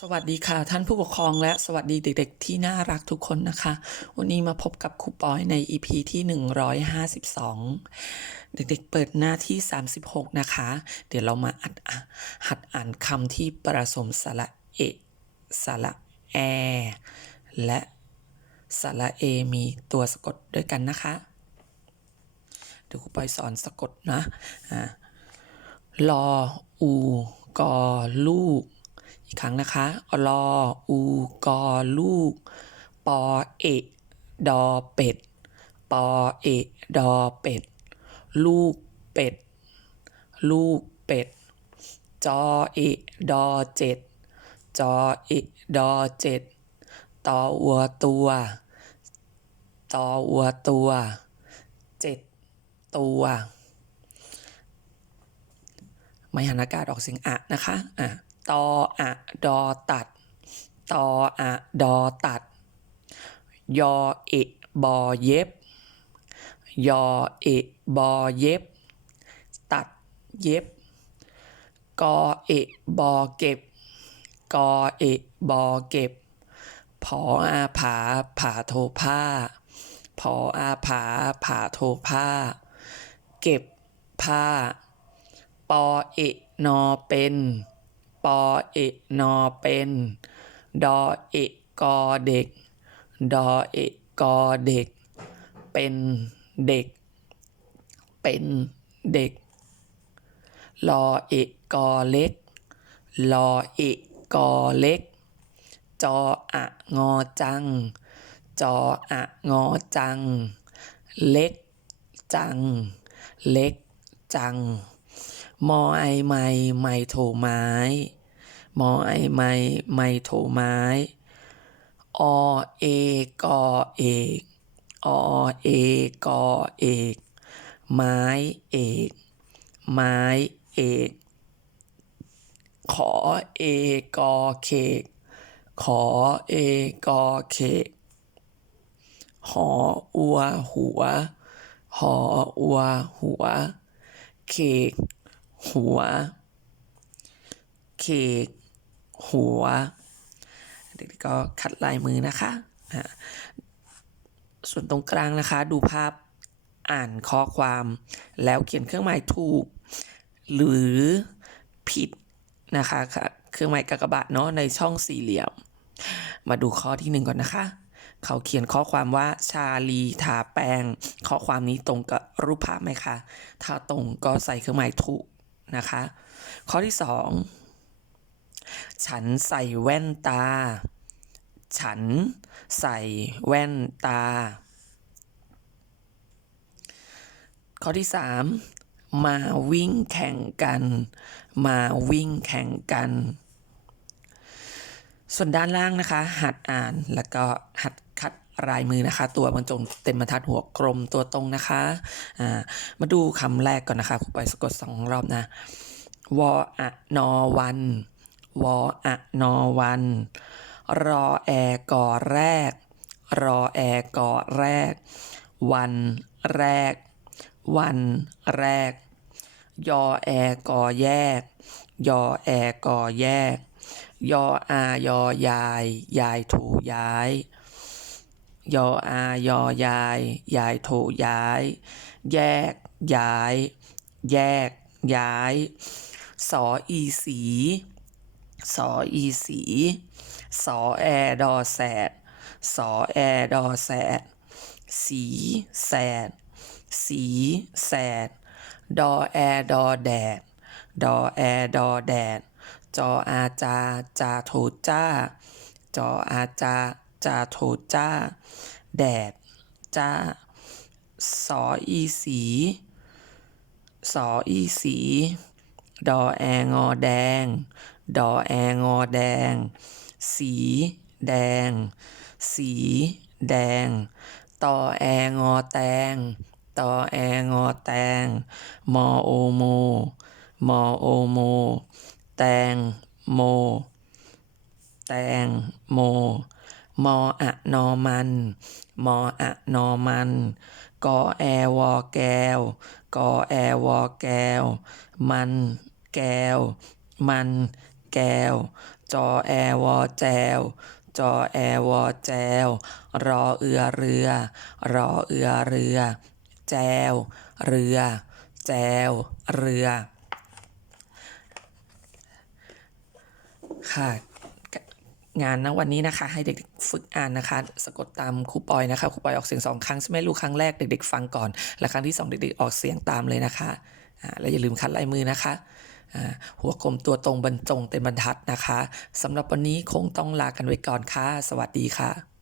สวัสดีค่ะ ท่านผู้ปกครองและสวัสดีเด็ก ๆ ที่น่ารักทุกคนนะคะ วันนี้มาพบกับครูปอยใน EP ที่ 152 เด็ก ๆ เปิดหน้าที่ 36 นะคะ เดี๋ยวเรามาอัดอหัดอ่านคำที่ประสมสระเอสระแอ และสระเอมีตัวสะกดด้วยกันนะคะ เดี๋ยวครูปอยสอนสะกดนะอ่าลออูกอลูก อีกครั้งนะคะลออูกอลูก ปอเอะดอเป็ด ปอเอะดอเป็ด ลูกเป็ด ลูกเป็ด จอเอะดอเจ็ด จอเอะดอเจ็ด ตอวัวตัว ตอวัวตัวเจ็ดตัวไมหันอากาศออกเสียงอะนะคะ อะ ตออะดอตัด ตออะดอตัด ยอเอะบอเย็บ ยอเอะบอเย็บ ตัดเย็บ กอเอะบอเก็บ กอเอะบอเก็บพออาผาผาโทผ้าพออาผาผาโทผ้า เก็บผ้า ปอเอะนอเป็น ปอเอะนอเป็น ดอเอะกอเด็ก ดอเอะกอเด็ก เป็นเด็ก เป็นเด็ก ลอเอะกอเล็ก ลอเอะกอเล็ก จออะงอจัง จออะงอจัง เล็กจัง เล็กจัง มอไอไม้ไม้โถไม้ มอไอไม้ไม้โถไม้ อเอกอเอกอเอกอเอกไม้เอก ไม้เอก ขอเอกอเคกขอเอกอเคกหออัวหัว หออัวหัว เคก หัว เคกหัว เด็กๆก็คัดลายมือนะคะ ส่วนตรงกลางนะคะ ดูภาพอ่านข้อความ แล้วเขียนเครื่องหมายถูก หรือผิดนะคะค่ะเครื่องหมายกากบาทเนาะในช่องสี่เหลี่ยม มาดูข้อที่หนึ่งก่อนนะคะ เขาเขียนข้อความว่าชาลีทาแป้ง ข้อความนี้ตรงกับรูปภาพไหมคะ ถ้าตรงก็ใส่เครื่องหมายถูก นะคะ ข้อที่สองฉันใส่แว่นตา ฉันใส่แว่นตา ข้อที่สามมาวิ่งแข่งกัน มาวิ่งแข่งกัน ส่วนด้านล่างนะคะ หัดอ่านแล้วก็หัดคัด ลายมือนะคะ ตัวบรรจงเต็มบรรทัดหัวกลมตัวตรงนะคะอ่ามาดูคำแรกก่อนนะคะครูไปสะกดสองรอบนะวออะนอวันวออะนอวันรอแอกอแรก รอแอกอแรก วันแรก วันแรก ยอแอกอแยก ยอแอกอแยก ยออายอยาย ยายถูย้ายย ยออา ยอยาย ยายถูย้าย แยก ย้าย แยก ย้าย สออีสี สออีสี สอแอดอแสด สอแอดอแสด สีแสด สีแสด ดอแอดอแดด ดอแอดอแดด จออาจา จาโทจ้า จออาจา จาโทจ้า แดด จ้า สออีสี สออีสี ดอแองอแดง ดอแองอแดง สี แดง สี แดง ตอแองอแตง ตอแองอแตง มอโอโม มอโอโม แตงโม แตงโม มออะนอมัน มออะนอมัน กอแอวอแก้วกอแอวอแก้วมัน แก้วมัน แก้วจอแอวอแจว จอแอวอแจว รอเอือเรือ รอเอือเรือ แจว เรือ แจว เรือ ค่ะ งานนะวันนี้นะคะ ให้เด็กๆฝึกอ่านนะคะ สะกดตามครูปอยนะคะครูปอยออกเสียงสองครั้งใช่ไหมลูกครั้งแรกเด็ก ๆ ฟังก่อน และครั้งที่สองเด็กๆออกเสียงตามเลยนะคะและอย่าลืมคัดลายมือนะคะ หัวกลมตัวตรงบรรจงเต็มบรรทัดนะคะสำหรับวันนี้คงต้องลากันไว้ก่อนค่ะ สวัสดีค่ะ